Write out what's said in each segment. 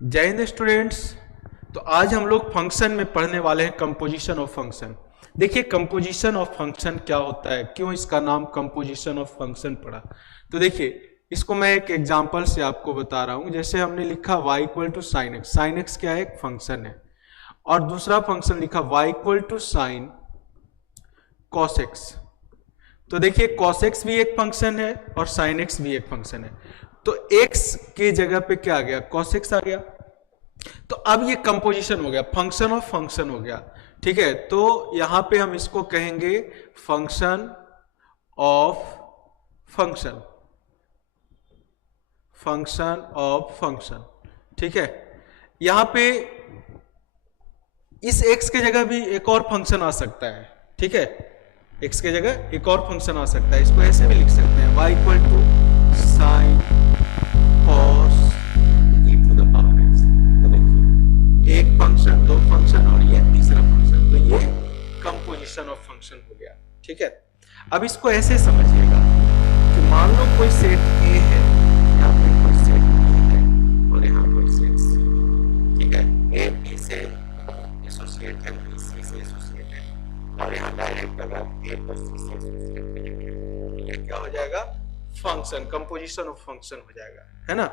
जय हिंद स्टूडेंट्स। तो आज हम लोग फंक्शन में पढ़ने वाले हैं कंपोजिशन ऑफ फंक्शन। देखिए कंपोजिशन ऑफ फंक्शन क्या होता है, क्यों इसका नाम कंपोजिशन ऑफ फंक्शन पड़ा। तो देखिए इसको मैं एक एग्जांपल से आपको बता रहा हूं। जैसे हमने लिखा y equal to sine x, sine x क्या है, एक फंक्शन है। और दूसरा फंक्शन लिखा y equal to sine cos x. तो देखिए कॉस एक्स भी एक फंक्शन है और साइन एक्स भी एक फंक्शन है। तो x के जगह पे क्या आ गया, कॉस एक्स आ गया। तो अब ये कंपोजिशन हो गया, फंक्शन ऑफ फंक्शन हो गया। ठीक है, तो यहां पे हम इसको कहेंगे function of function, function of function. ठीक है, यहां पे इस x के जगह भी एक और फंक्शन आ सकता है। ठीक है, x के जगह एक और फंक्शन आ सकता है। इसको ऐसे भी लिख सकते हैं y equal to sine cos e to the power x। तो देखिए एक फंक्शन, दो फंक्शन और ये तीसरा फंक्शन, तो ये कंपोजिशन ऑफ फंक्शन हो गया। ठीक है, अब इसको ऐसे समझिएगा कि मान लो कोई सेट A है, यहाँ पे कोई सेट B है और यहाँ कोई सेट C। ठीक है, A B से एसोसिएट है, B C से एसोसिएट है और यहाँ डायरेक्ट अगर A प्लस C से एसोसिएट है, ये क्या हो जाएगा, फंक्शन, कंपोजिशन ऑफ फंक्शन हो जाएगा, है ना।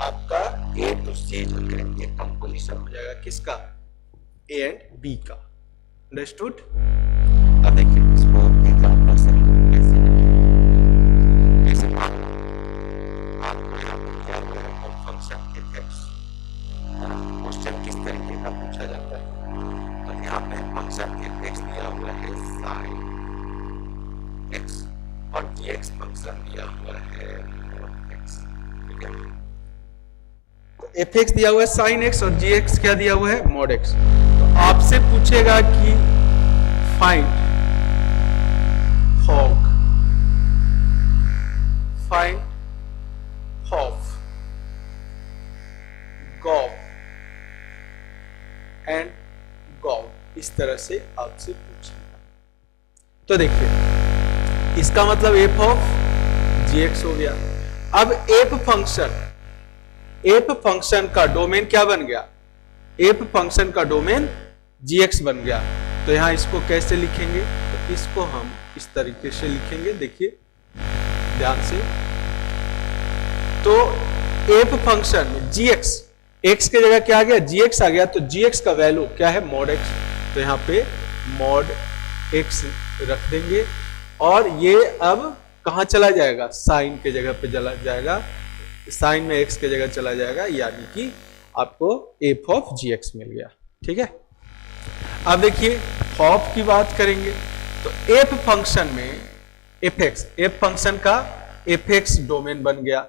आपका ए टू सी जो है ये कंपोजिशन हो जाएगा किसका, ए एंड बी का। अंडरस्टूड। अब देखिए इसको एग्जांपल से कैसे मान लो आपको यहाँ पर क्या है फंक्शन एफ। क्वेश्चन किस तरीके का पूछा जाता है, तो यहाँ पे फंक्शन एफ दिया हुआ है साइन एक्स और जी एक्स फंक्शन दिया हुआ है एक्स। ठीक है, तो एफ एक्स दिया हुआ है साइन एक्स और जी एक्स क्या दिया हुआ है, मॉड एक्स। तो आपसे पूछेगा कि फाइंड हॉग, फाइंड हॉफ, गॉफ एंड गॉफ, इस तरह से आपसे पूछेगा। तो देखिए इसका मतलब एफ ऑफ जी एक्स हो गया। अब एफ फंक्शन का डोमेन क्या बन गया, एफ फंक्शन का डोमेन जी एक्स बन गया। तो यहां इसको कैसे लिखेंगे, तो इसको हम इस तरीके से लिखेंगे, देखिए ध्यान से। तो एफ फंक्शन जी एक्स, एक्स की जगह क्या आ गया, जी एक्स आ गया, तो जी एक्स का वैल्यू क्या है, मॉड एक्स। तो यहां पे मॉड एक्स रख देंगे और ये अब कहां चला जाएगा, साइन के जगह पे चला जाएगा, साइन में एक्स के जगह चला जाएगा, यानी कि आपको एफ ऑफ जी एक्स मिल गया। ठीक है, अब देखिए हॉफ की बात करेंगे तो एफ फंक्शन में एफ एक्स, एफ फंक्शन का एफ एक्स डोमेन बन गया।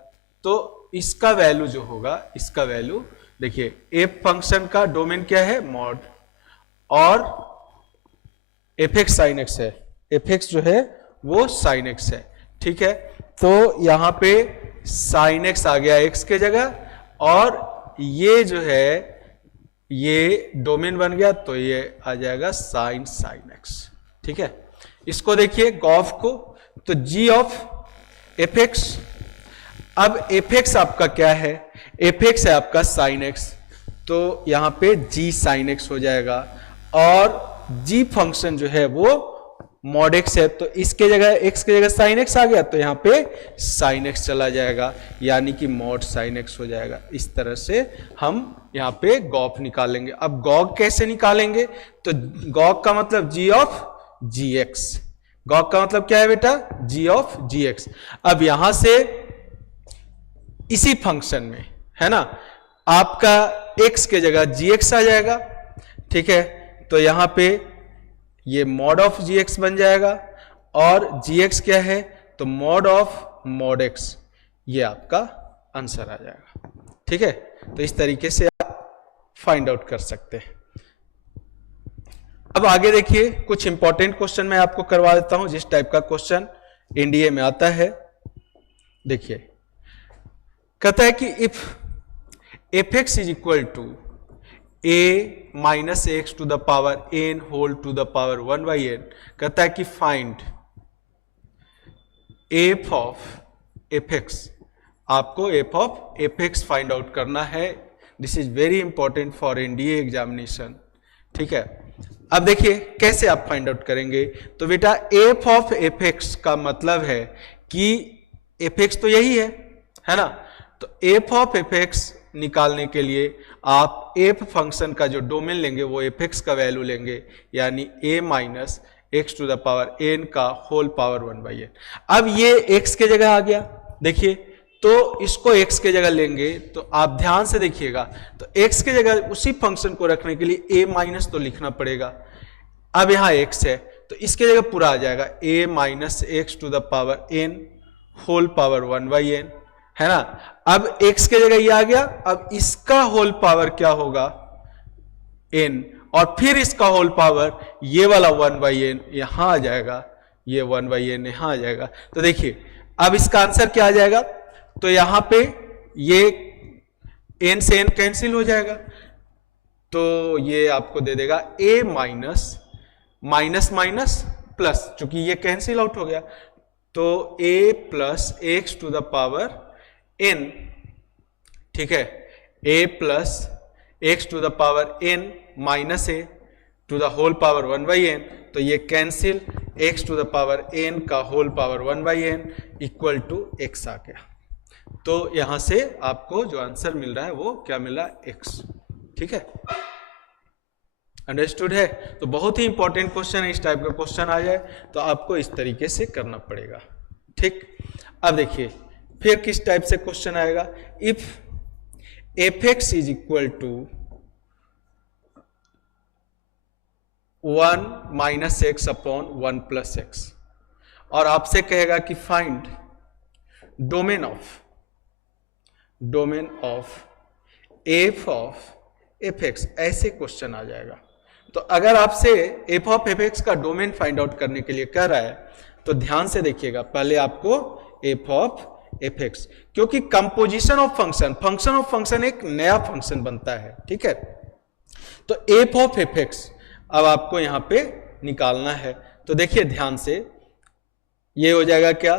तो इसका वैल्यू जो होगा, इसका वैल्यू देखिए एफ फंक्शन का डोमेन क्या है, मॉड, और एफ एक्स साइन एक्स है, एफ एक्स जो है वो साइन एक्स है। ठीक है, तो यहां पे साइन एक्स आ गया एक्स के जगह और ये जो है ये डोमेन बन गया, तो ये आ जाएगा साइन साइन एक्स। ठीक है, इसको देखिए गॉफ को, तो जी ऑफ एफ एक्स। अब एफ एक्स आपका क्या है, एफ एक्स है आपका साइन एक्स, तो यहां पे जी साइन एक्स हो जाएगा और जी फंक्शन जो है वो मॉड एक्स है, तो इसके जगह एक्स के जगह साइन एक्स आ गया, तो यहां पे साइन एक्स चला जाएगा, यानी कि मॉड साइन एक्स हो जाएगा। इस तरह से हम यहां पे गॉफ निकालेंगे। अब गॉग कैसे निकालेंगे, तो गॉग का मतलब जी ऑफ जी एक्स, गॉग का मतलब क्या है बेटा, जी ऑफ जी एक्स। अब यहां से इसी फंक्शन में, है ना, आपका x के जगह gx आ जाएगा, ठीक है। तो यहां पे ये मॉड ऑफ gx बन जाएगा और gx क्या है, तो मॉड ऑफ मॉड x, ये आपका आंसर आ जाएगा, ठीक है। तो इस तरीके से आप फाइंड आउट कर सकते हैं। अब आगे देखिए, कुछ इंपॉर्टेंट क्वेश्चन मैं आपको करवा देता हूं जिस टाइप का क्वेश्चन एनडीए में आता है। देखिए, कहता है कि if fx is equal to a minus x to the power n whole to the power 1/n, कहता है कि फाइंड f ऑफ fx, आपको f of fx find out करना है। This is very important for NDA examination, ठीक है। अब देखिए कैसे आप फाइंड आउट करेंगे। तो बेटा f ऑफ fx का मतलब है कि fx तो यही है ना। तो f ऑफ fx निकालने के लिए आप f फंक्शन का जो डोमेन लेंगे वो fx का वैल्यू लेंगे, यानी a minus x to the power n का होल पावर 1/n। अब ये x के जगह आ गया, देखिए, तो इसको x के जगह लेंगे तो आप ध्यान से देखिएगा, तो x के जगह उसी फंक्शन को रखने के लिए a माइनस तो लिखना पड़ेगा। अब यहाँ x है तो इसके जगह पूरा आ जाएगा a minus x to the power n whole power 1/n, है ना। अब x के जगह ये आ गया, अब इसका होल पावर क्या होगा, n, और फिर इसका होल पावर ये वाला 1/n यहां आ जाएगा, ये 1/n यहां आ जाएगा। तो देखिए अब इसका आंसर क्या आ जाएगा, तो यहां पे ये n से n कैंसिल हो जाएगा, तो ये आपको दे देगा a minus minus minus plus, चूंकि ये कैंसिल आउट हो गया, तो a plus x to the power n, ठीक है, a plus x to the power n minus a to the whole power 1/n, तो ये cancel, x to the power n का whole power 1/n equal to x आ गया। तो यहां से आपको जो आंसर मिल रहा है वो क्या मिल रहा है, x, ठीक है। अंडरस्टूड है। तो बहुत ही इंपॉर्टेंट क्वेश्चन है, इस टाइप का क्वेश्चन आ जाए तो आपको इस तरीके से करना पड़ेगा, ठीक। अब देखिए फिर किस टाइप से क्वेश्चन आएगा, if fx is equal to 1 minus x upon 1 plus x, और आपसे कहेगा कि find domain of f of fx, ऐसे क्वेश्चन आ जाएगा। तो अगर आपसे f ऑफ fx का डोमेन फाइंड आउट करने के लिए कह रहा है तो ध्यान से देखिएगा, पहले आपको f ऑफ fx, क्योंकि कंपोजिशन ऑफ फंक्शन एक नया फंक्शन बनता है, ठीक है। तो f ऑफ fx अब आपको यहां पे निकालना है। तो देखिए ध्यान से, ये हो जाएगा क्या,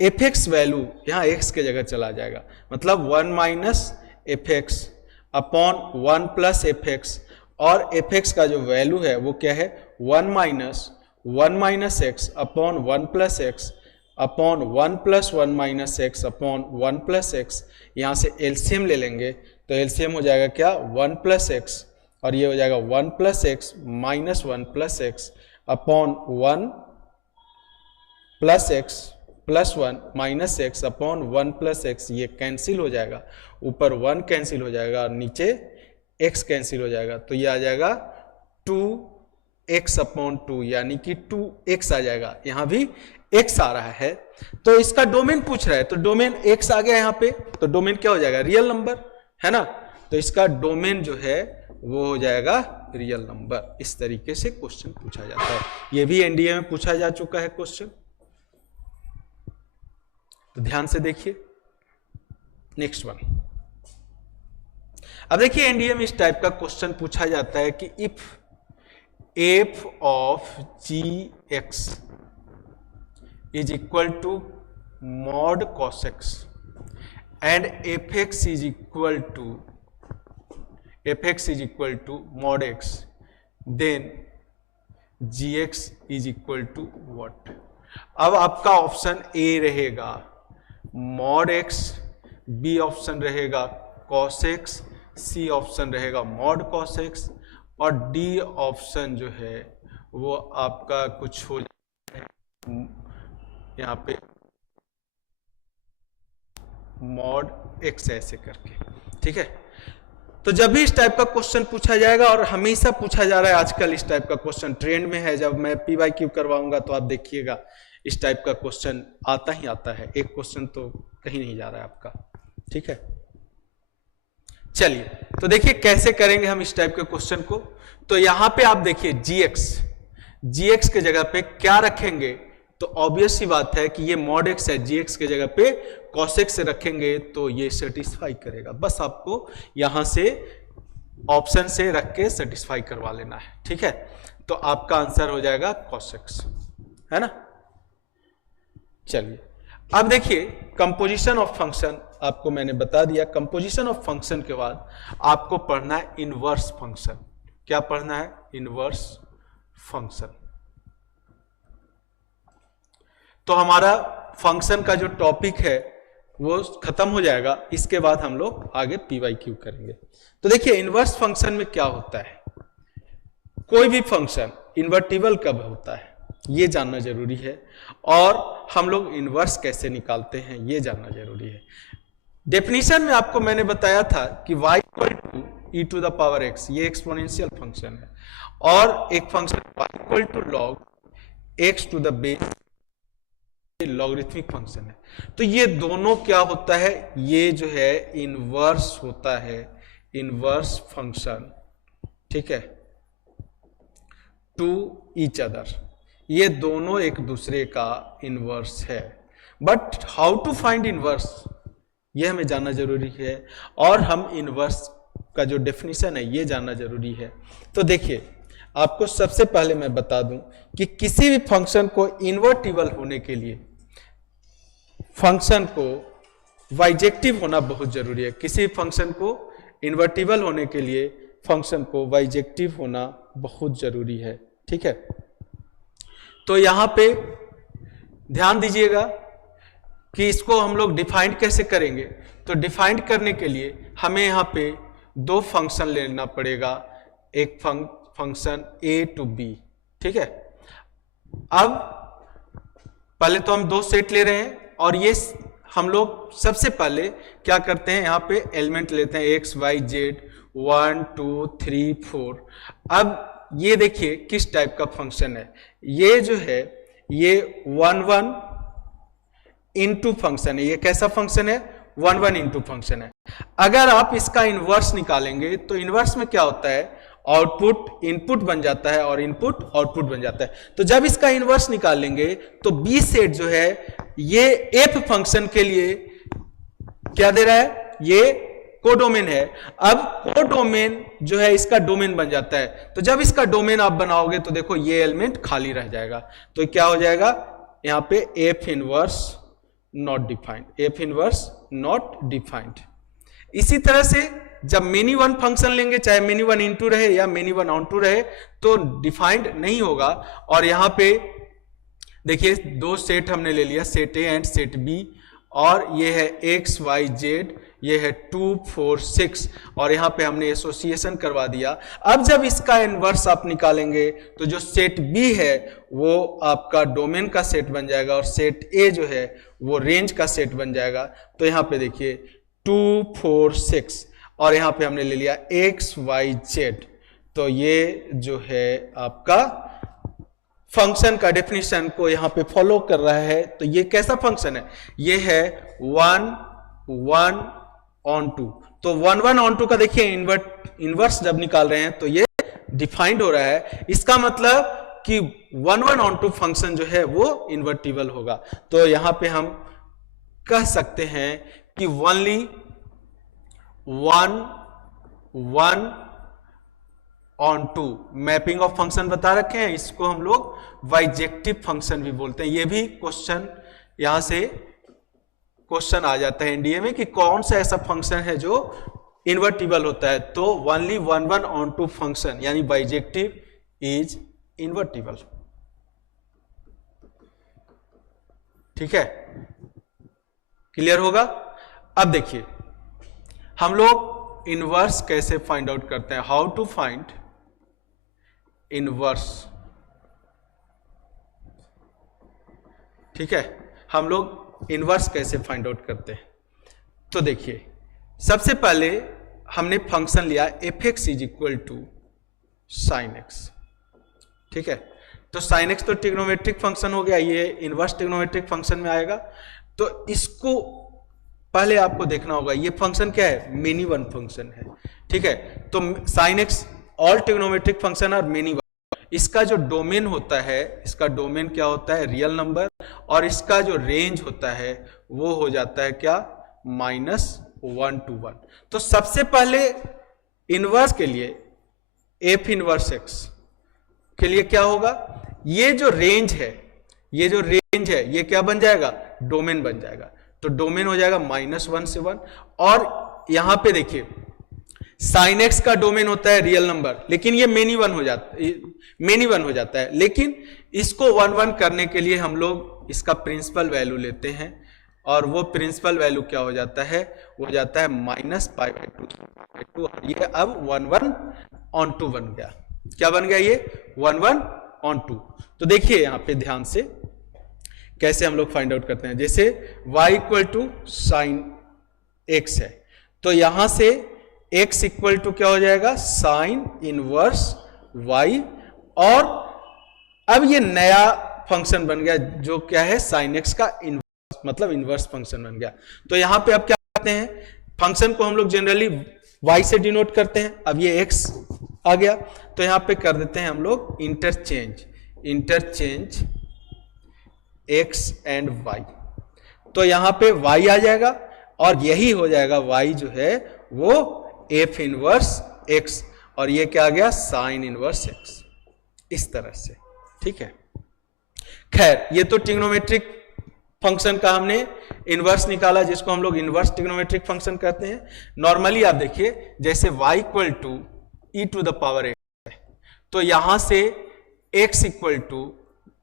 fx वैल्यू यहां x के जगह चला जाएगा, मतलब 1 minus fx upon 1 plus fx, और fx का जो वैल्यू है वो क्या है, 1 minus x upon 1 plus x upon 1 plus 1 minus x upon 1 plus x. यहां से एलसीएम ले लेंगे तो एलसीएम हो जाएगा क्या, 1 प्लस एक्स, और ये हो जाएगा 1 plus x minus 1 plus x upon 1 plus x plus 1 minus x upon 1 plus x, ये कैंसिल हो जाएगा, ऊपर 1 कैंसिल हो जाएगा और नीचे x कैंसिल हो जाएगा, तो ये आ जाएगा 2x अपॉन 2, यानी कि 2x आ जाएगा। यहां भी x आ रहा है, तो इसका डोमेन पूछ रहा है, तो डोमेन x आ गया यहां पे, तो डोमेन क्या हो जाएगा, रियल नंबर, है ना। तो इसका डोमेन जो है वो हो जाएगा रियल नंबर। इस तरीके से क्वेश्चन पूछा जाता है, ये भी एनडीए में पूछा जा चुका है क्वेश्चन। तो ध्यान से देखिए नेक्स्ट वन। अब देखिए एनडीए में इस टाइप का क्वेश्चन पूछा जाता है कि if f of gx is equal to mod cos x and fx is equal to mod x, then gx is equal to what. अब आपका ऑप्शन ए रहेगा मॉड x, बी ऑप्शन रहेगा cos x, C option रहेगा mod cos x, और D option जो है वो आपका कुछ हो जाए यहाँ पे मॉड एक्स ऐसे करके, ठीक है। तो जब भी इस टाइप का क्वेश्चन पूछा जाएगा, और हमेशा पूछा जा रहा है आजकल इस टाइप का क्वेश्चन ट्रेंड में है, जब मैं पी वाई क्यू करवाऊंगा तो आप देखिएगा इस टाइप का क्वेश्चन आता ही आता है, एक क्वेश्चन तो कहीं नहीं जा रहा है आपका, ठीक है। चलिए तो देखिए कैसे करेंगे हम इस टाइप के क्वेश्चन को। तो यहां पे आप देखिए जीएक्स के जगह पे क्या रखेंगे, तो ऑब्वियस सी बात है कि ये मॉड एक्स है, जीएक्स के जगह पे कॉस एक्स से रखेंगे तो ये सेटिस्फाई करेगा। बस आपको यहां से ऑप्शन से रख के सेटिस्फाई करवा लेना है, ठीक है। तो आपका आंसर हो जाएगा कॉस एक्स, है ना। चलिए अब देखिए कंपोजिशन ऑफ फंक्शन आपको मैंने बता दिया। कंपोजिशन ऑफ फंक्शन के बाद आपको पढ़ना है इनवर्स फंक्शन। क्या पढ़ना है? Inverse function. तो हमारा फंक्शन का जो टॉपिक है वो खत्म हो जाएगा। इसके बाद हम लोग आगे पी वाई क्यू करेंगे। तो देखिए इनवर्स फंक्शन में क्या होता है, कोई भी फंक्शन इन्वर्टिबल कब होता है ये जानना जरूरी है, और हम लोग इनवर्स कैसे निकालते हैं ये जानना जरूरी है। डेफिनेशन में आपको मैंने बताया था कि y equal to e to the power x, ये एक्सपोनेंशियल फंक्शन है, और एक function y equal to log x to the base logarithmic function है। तो ये दोनों क्या होता है, ये जो है इनवर्स होता है, इनवर्स फंक्शन, ठीक है, टू ईच अदर। ये दोनों एक दूसरे का इनवर्स है। But how to find inverse ये हमें जानना जरूरी है, और हम इनवर्स का जो डेफिनेशन है ये जानना जरूरी है। तो देखिए आपको सबसे पहले मैं बता दूं कि किसी भी फंक्शन को इन्वर्टिबल होने के लिए फंक्शन को बाइजेक्टिव होना बहुत जरूरी है। किसी फंक्शन को इन्वर्टिबल होने के लिए फंक्शन को बाइजेक्टिव होना बहुत जरूरी है, ठीक है। तो यहां पे ध्यान दीजिएगा कि इसको हम लोग डिफाइंड कैसे करेंगे। तो डिफाइंड करने के लिए हमें यहां पे दो फंक्शन लेना पड़ेगा, एक फंक्शन ए टू बी, ठीक है। अब पहले तो हम दो सेट ले रहे हैं, और ये हम लोग सबसे पहले क्या करते हैं, यहां पे एलिमेंट लेते हैं एक्स वाई जेड 1 2 3 4। अब ये देखिए किस टाइप का फंक्शन है, ये जो है ये 1 1 इंटू फंक्शन है। ये कैसा फंक्शन है? 1 1 इंटू फंक्शन है। अगर आप इसका इनवर्स निकालेंगे तो इनवर्स में क्या होता है, आउटपुट इनपुट बन जाता है और इनपुट आउटपुट बन जाता है। तो जब इसका इनवर्स निकालेंगे तो बी सेट जो है ये एफ फंक्शन के लिए क्या दे रहा है, ये कोडोमेन है। अब कोडोमेन जो है इसका डोमेन बन जाता है। तो जब इसका डोमेन आप बनाओगे तो देखो ये एलिमेंट खाली रह जाएगा। तो क्या हो जाएगा यहां पे F inverse not defined, F inverse not defined. इसी तरह से जब मेनी वन फंक्शन लेंगे, चाहे मेनी वन इनटू रहे या मेनी वन ऑन टू रहे, तो डिफाइंड नहीं होगा। और यहां पे देखिए दो सेट हमने ले लिया, set A and set B, और ये है एक्स वाई जेड, ये है 2 4 6, और यहां पे हमने एसोसिएशन करवा दिया। अब जब इसका इनवर्स आप निकालेंगे तो जो सेट बी है वो आपका डोमेन का सेट बन जाएगा, और सेट ए जो है वो रेंज का सेट बन जाएगा। तो यहां पे देखिए 2 4 6, और यहां पे हमने ले लिया एक्स वाई जेड। तो ये जो है आपका फंक्शन का डेफिनेशन को यहां पे फॉलो कर रहा है। तो ये कैसा फंक्शन है, ये है 1 1 ऑन टू। तो 1 1 ऑन टू का देखिए इनवर्स जब निकाल रहे हैं तो ये डिफाइंड हो रहा है। इसका मतलब कि 1 1 ऑन टू फंक्शन जो है वो इन्वर्टिबल होगा। तो यहां पे हम कह सकते हैं कि only 1 1 onto mapping of function बता रखे हैं, इसको हम लोग बाइजेक्टिव फंक्शन भी बोलते हैं। ये भी क्वेश्चन यहां से क्वेश्चन आ जाता है एनडीए में कि कौन सा ऐसा फंक्शन है जो इन्वर्टिबल होता है। तो ओनली 1 1 ऑन टू फंक्शन यानी बाइजेक्टिव इज इन्वर्टिबल, ठीक है, क्लियर होगा। अब देखिए हम लोग इनवर्स कैसे फाइंड आउट करते हैं, हाउ टू फाइंड इनवर्स, ठीक है। हम लोग इनवर्स कैसे फाइंड आउट करते हैं। तो देखिए सबसे पहले हमने फंक्शन लिया F x is equal to sine x, ठीक है। तो साइन एक्स तो ट्रिग्नोमेट्रिक फंक्शन हो गया, ये इनवर्स ट्रिग्नोमेट्रिक फंक्शन में आएगा। तो इसको पहले आपको देखना होगा, ये फंक्शन क्या है, मेनी वन फंक्शन है, ठीक है। तो sine x all trigonometric function और मेनी वन, इसका जो डोमेन होता है, इसका डोमेन क्या होता है, रियल नंबर, और इसका जो रेंज होता है वो हो जाता है क्या, -1 to 1। तो सबसे पहले इनवर्स के लिए एफ इनवर्स एक्स के लिए क्या होगा, ये जो रेंज है, ये जो रेंज है ये क्या बन जाएगा, डोमेन बन जाएगा। तो डोमेन हो जाएगा -1 से 1। और यहां पे देखिए साइन एक्स का डोमेन होता है रियल नंबर, लेकिन ये मेनी वन हो जाता है, लेकिन इसको 1 1 करने के लिए हम लोग इसका प्रिंसिपल वैल्यू लेते हैं, और वो प्रिंसिपल वैल्यू क्या हो जाता है, वो हो जाता है -π/2। ये अब 1 1 on 2 बन गया। क्या बन गया ये, 1 1 on 2। तो देखिए यहां पे ध्यान से कैसे हम लोग फाइंड आउट करते हैं। जैसे y equal to sine x है, तो यहां से x इक्वल टू क्या हो जाएगा, साइन इनवर्स y, और अब ये नया फंक्शन बन गया जो क्या है, साइन एक्स का इनवर्स, मतलब इनवर्स फंक्शन बन गया। तो यहां पे अब क्या करते हैं, फंक्शन को हम लोग जनरली y से डिनोट करते हैं। अब ये x आ गया, तो यहां पे कर देते हैं हम लोग इंटरचेंज x एंड y। तो यहां पे y आ जाएगा, और यही हो जाएगा y जो है वो f इनवर्स x, और ये क्या आ गया, साइन इनवर्स x, इस तरह से, ठीक है। खैर ये तो ट्रिग्नोमेट्रिक फंक्शन का हमने इनवर्स निकाला, जिसको हम लोग इनवर्स ट्रिग्नोमेट्रिक फंक्शन कहते हैं। नॉर्मली आप देखिए जैसे y इक्वल टू e⁻x है, तो यहां से x इक्वल टू,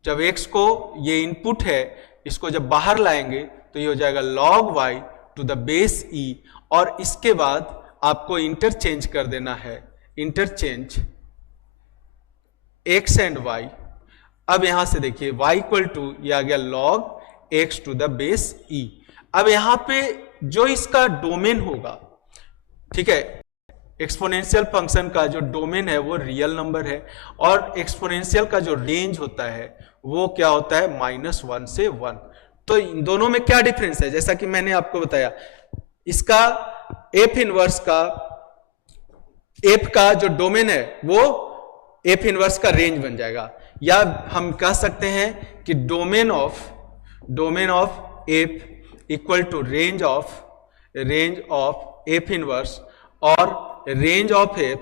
जब x को ये इनपुट है, इसको जब बाहर लाएंगे तो ये हो जाएगा log y to the base e, और इसके बाद आपको इंटरचेंज कर देना है, इंटरचेंज x एंड y। अब यहां से देखिए y इक्वल टू, ये आ गया log x to the base e। अब यहां पे जो इसका डोमेन होगा, ठीक है, एक्सपोनेंशियल फंक्शन का जो डोमेन है वो रियल नंबर है, और एक्सपोनेंशियल का जो रेंज होता है वो क्या होता है, -1 से 1। तो इन दोनों में क्या डिफरेंस है, जैसा कि मैंने आपको बताया, इसका एफ इनवर्स का, एफ का जो डोमेन है वो एफ इनवर्स का रेंज बन जाएगा, या हम कह सकते हैं कि domain of F equal to range of F inverse, और range of F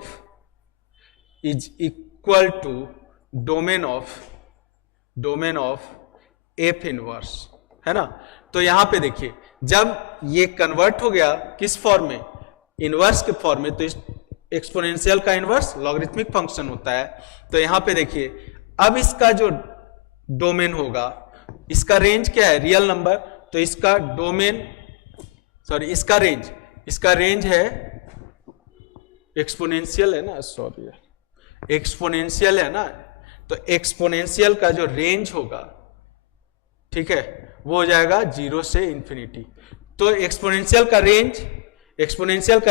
is equal to domain of F inverse, है ना। तो यहां पे देखिए जब ये कन्वर्ट हो गया किस फॉर्म में, इनवर्स के फॉर्म में, तो इस एक्सपोनेंशियल का इनवर्स लॉगरिथमिक फंक्शन होता है। तो यहां पे देखिए अब इसका जो डोमेन होगा, इसका रेंज क्या है, रियल नंबर, तो इसका डोमेन, सॉरी इसका रेंज है, एक्सपोनेंशियल है ना, सॉरी एक्सपोनेंशियल है ना, तो एक्सपोनेंशियल का जो रेंज होगा, ठीक है, वो हो जाएगा 0 से इंफिनिटी। तो एक्सपोनेंशियल का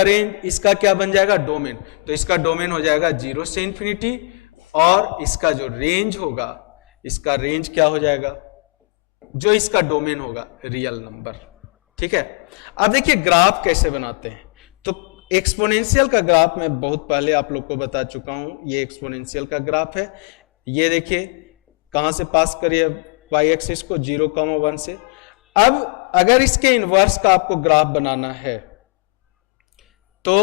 रेंज इसका क्या बन जाएगा, डोमेन, तो इसका डोमेन हो जाएगा 0 से इंफिनिटी, और इसका जो रेंज होगा, इसका रेंज क्या हो जाएगा, जो इसका डोमेन होगा, रियल नंबर, ठीक है। अब देखिए ग्राफ कैसे बनाते हैं। तो एक्सपोनेंशियल का ग्राफ मैं बहुत पहले आप लोग को बता चुका हूं, ये एक्सपोनेंशियल का ग्राफ है। ये देखिए कहां से पास करिए y एक्सिस को, 0,1 से। अब अगर इसके इनवर्स का आपको ग्राफ बनाना है तो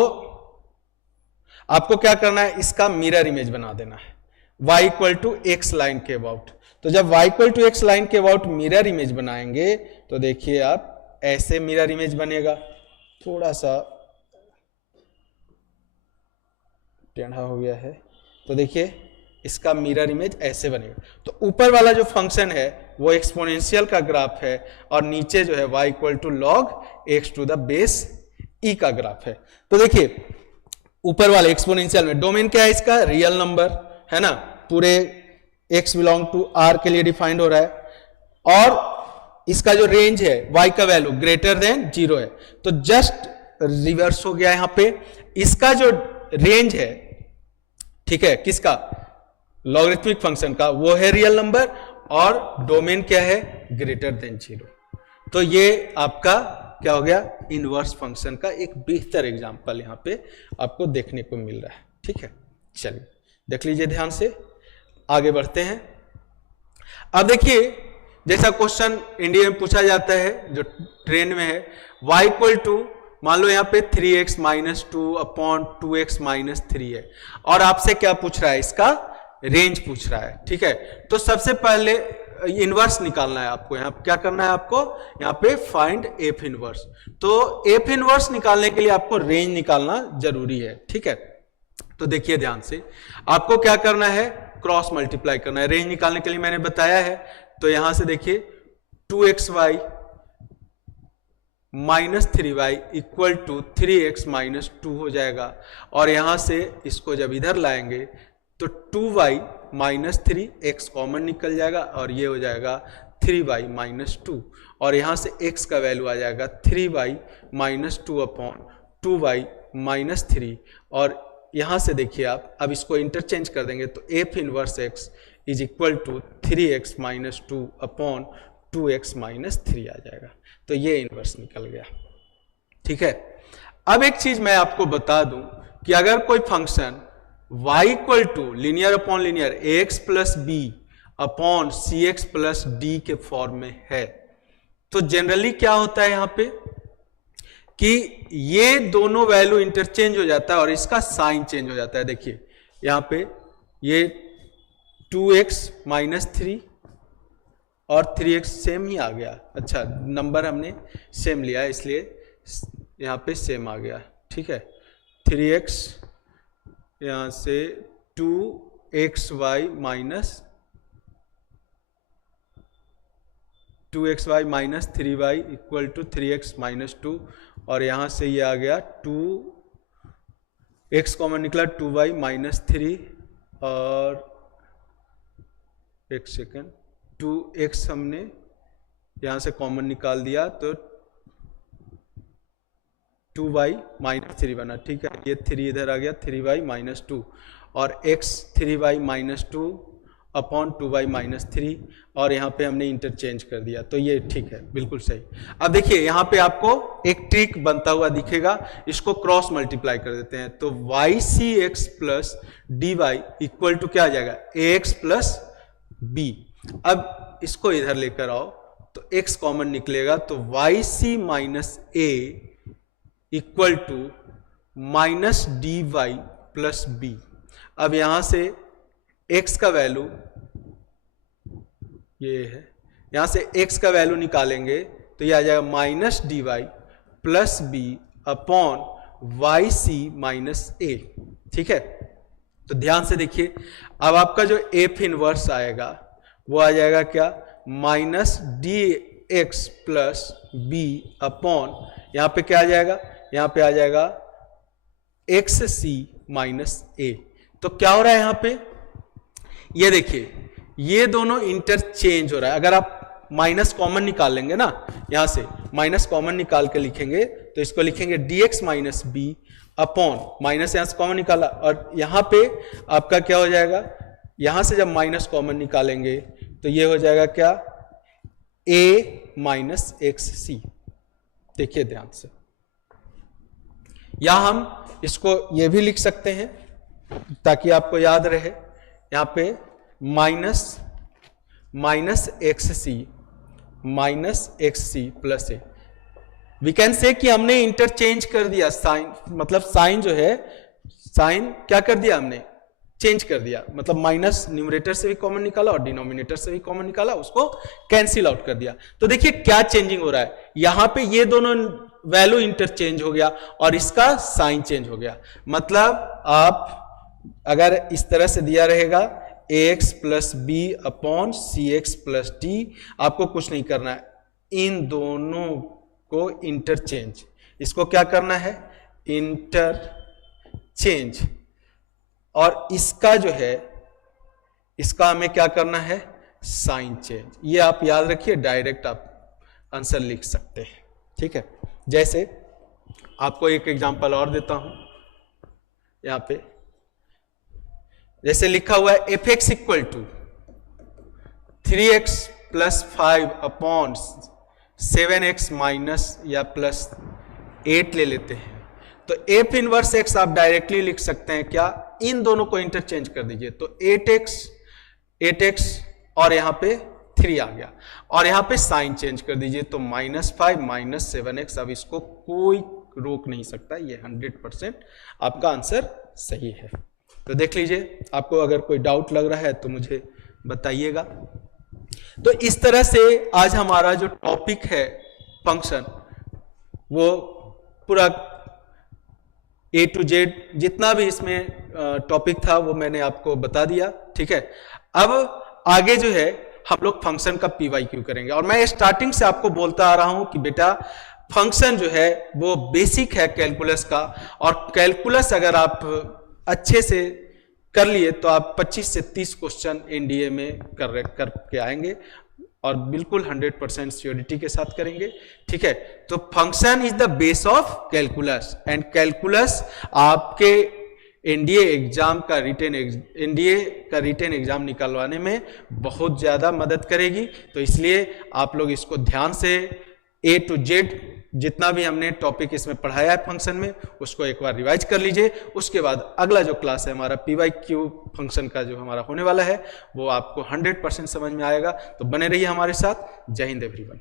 आपको क्या करना है, इसका मिरर इमेज बना देना है, y equal to x line के अबाउट। तो जब y equal to x line के अबाउट मिरर इमेज बनाएंगे तो देखिए आप ऐसे मिरर इमेज बनेगा, थोड़ा सा टेढ़ा हो गया है, तो देखिए इसका मिरर इमेज ऐसे बनेगा। तो ऊपर वाला जो फंक्शन है वो एक्सपोनेंशियल का ग्राफ है, और नीचे जो है y equal to log x to the base e का ग्राफ है। तो देखिए ऊपर वाले एक्सपोनेंशियल में डोमेन क्या है, इसका रियल नंबर है ना, पूरे x बिलोंग टू r के लिए डिफाइंड हो रहा है, और इसका जो रेंज है y का वैल्यू ग्रेटर देन 0 है, तो जस्ट रिवर्स हो गया यहां पे। इसका जो रेंज है, ठीक है, किसका, लॉगरिथमिक फंक्शन का, वो है रियल नंबर, और डोमेन क्या है, ग्रेटर देन 0। तो ये आपका क्या हो गया, इनवर्स फंक्शन का एक बेहतर एग्जांपल यहां पे आपको देखने को मिल रहा है। ठीक है, चलिए देख लीजिए ध्यान से, आगे बढ़ते हैं। अब देखिए, जैसा क्वेश्चन इंडिया में पूछा जाता है जो ट्रेंड में है, y इक्वल टू, मान लो यहाँ पे 3x minus 2 upon 2x minus 3 है, और आपसे क्या पूछ रहा है, इसका रेंज पूछ रहा है। ठीक है, तो सबसे पहले इनवर्स निकालना है आपको। यहाँ क्या करना है आपको, यहाँ पे फाइंड एफ इनवर्स। तो एफ इनवर्स निकालने के लिए आपको रेंज निकालना जरूरी है। ठीक है, तो देखिए ध्यान से, आपको क्या करना है, क्रॉस मल्टीप्लाई करना है। रेंज निकालने के लिए मैंने बताया है, तो यहां से देखिए 2xy minus 3y equal to 3x minus 2 हो जाएगा, और यहां से इसको जब इधर लाएंगे तो 2y माइनस 3, x कॉमन निकल जाएगा, और ये हो जाएगा 3y माइनस 2, और यहां से x का वैल्यू आ जाएगा 3y minus 2 upon 2y minus 3, और यहां से देखिए आप अब इसको इंटरचेंज कर देंगे तो F inverse x is equal to 3x minus 2 upon 2x minus 3 आ जाएगा। तो ये इनवर्स निकल गया। ठीक है, अब एक चीज मैं आपको बता दूं कि अगर कोई function y equal to linear upon linear ax plus B upon C x plus D के फॉर्म में है, तो जनरली क्या होता है यहां पे कि ये दोनों वैल्यू इंटरचेंज हो जाता है और इसका साइन चेंज हो जाता है। देखिए यहां पे ये 2x माइनस 3 और 3x सेम ही आ गया। अच्छा, नंबर हमने सेम लिया है इसलिए यहां पे सेम आ गया। ठीक है, 3x यहां से 2xy minus 2xy minus 3y equal to 3x minus 2, और यहां से ये आ गया 2x कॉमन निकला 2y माइनस 3, और एक सेकेंड 2x हमने यहां से कॉमन निकाल दिया तो 2y माइनस 3 बना। ठीक है, ये 3 इधर आ गया 3y माइनस 2, और x 3y minus 2 upon 2y minus 3, और यहाँ पे हमने इंटरचेंज कर दिया। तो ये ठीक है, बिल्कुल सही। अब देखिए यहाँ पे आपको एक ट्रिक बनता हुआ दिखेगा, इसको क्रॉस मल्टीप्लाई कर देते हैं तो Y C x plus D Y equal to क्या आ जाएगा, ए एक्स प्लस बी। अब इसको इधर लेकर आओ तो x कॉमन निकलेगा तो Y C minus A equal to minus D Y plus B. अब यहां से x का वैल्यू ये है, यहां से x का वैल्यू निकालेंगे तो ये आ जाएगा minus D Y plus B upon Y C minus A. ठीक है, तो ध्यान से देखिए, अब आपका जो एफ इनवर्स आएगा वो आ जाएगा क्या, minus D x plus B upon, यहां पे क्या आ जाएगा, यहां पे आ जाएगा एक्स सी माइनस ए। तो क्या हो रहा है यहां पे, ये देखिए ये दोनों इंटरचेंज हो रहा है। अगर आप माइनस कॉमन निकाल लेंगे ना, यहां से माइनस कॉमन निकाल के लिखेंगे तो इसको लिखेंगे dx minus B upon, minus यहां से कॉमन निकाला, और यहां पे आपका क्या हो जाएगा, यहां से जब माइनस कॉमन निकालेंगे तो ये हो जाएगा क्या, a माइनस एक्स सी। देखिए ध्यान से, या हम इसको ये भी लिख सकते हैं ताकि आपको याद रहे, यहां पे minus x C plus A. We can say कि हमने इंटरचेंज कर दिया साइन, मतलब साइन जो है, साइन क्या कर दिया हमने, चेंज कर दिया, मतलब माइनस न्यूमरेटर से भी कॉमन निकाला और डिनोमिनेटर से भी कॉमन निकाला, उसको कैंसिल आउट कर दिया। तो देखिए क्या चेंजिंग हो रहा है, यहां पे ये दोनों वैल्यू इंटरचेंज हो गया और इसका साइन चेंज हो गया। मतलब आप अगर इस तरह से दिया रहेगा ax plus B upon C x plus D, आपको कुछ नहीं करना है, इन दोनों को इंटरचेंज, इसको क्या करना है, इंटरचेंज, और इसका जो है, इसका हमें क्या करना है, साइन चेंज। ये आप याद रखिए, डायरेक्ट आप आंसर लिख सकते हैं। ठीक है, जैसे आपको एक एग्जांपल और देता हूं यहां पे, जैसे लिखा हुआ है F x equal to 3x plus 5 upon 7x minus या प्लस 8 ले लेते हैं, तो एफ इनवर्स एक्स आप डायरेक्टली लिख सकते हैं क्या, इन दोनों को इंटरचेंज कर दीजिए, तो 8x और यहां पे 3 आ गया, और यहां पे साइन चेंज कर दीजिए, तो -5 माइनस 7x, अब इसको कोई रोक नहीं सकता, ये 100% आपका आंसर सही है। तो देख लीजिए, आपको अगर कोई डाउट लग रहा है तो मुझे बताइएगा। तो इस तरह से आज हमारा जो टॉपिक है फंक्शन, वो पूरा A to Z जितना भी इसमें टॉपिक था वो मैंने आपको बता दिया। ठीक है, अब आगे जो है हम लोग फंक्शन का PYQ करेंगे, और मैं स्टार्टिंग से आपको बोलता आ रहा हूं कि बेटा फंक्शन जो है वो बेसिक है कैलकुलस का, और कैलकुलस अगर आप अच्छे से कर लिए तो आप 25 से 30 क्वेश्चन NDA में करके आएंगे, और बिल्कुल 100% श्योरिटी के साथ करेंगे। ठीक है, तो function is the base of calculus, and calculus आपके NDA एग्जाम का रिटेन एग्जाम निकलवाने में बहुत ज्यादा मदद करेगी। तो इसलिए आप लोग इसको ध्यान से A to Z जितना भी हमने टॉपिक इसमें पढ़ाया है फंक्शन में, उसको एक बार रिवाइज कर लीजिए। उसके बाद अगला जो क्लास है हमारा PYQ फंक्शन का जो हमारा होने वाला है, वो आपको 100% समझ में आएगा। तो बने रहिए हमारे साथ। जय हिंद एवरीवन।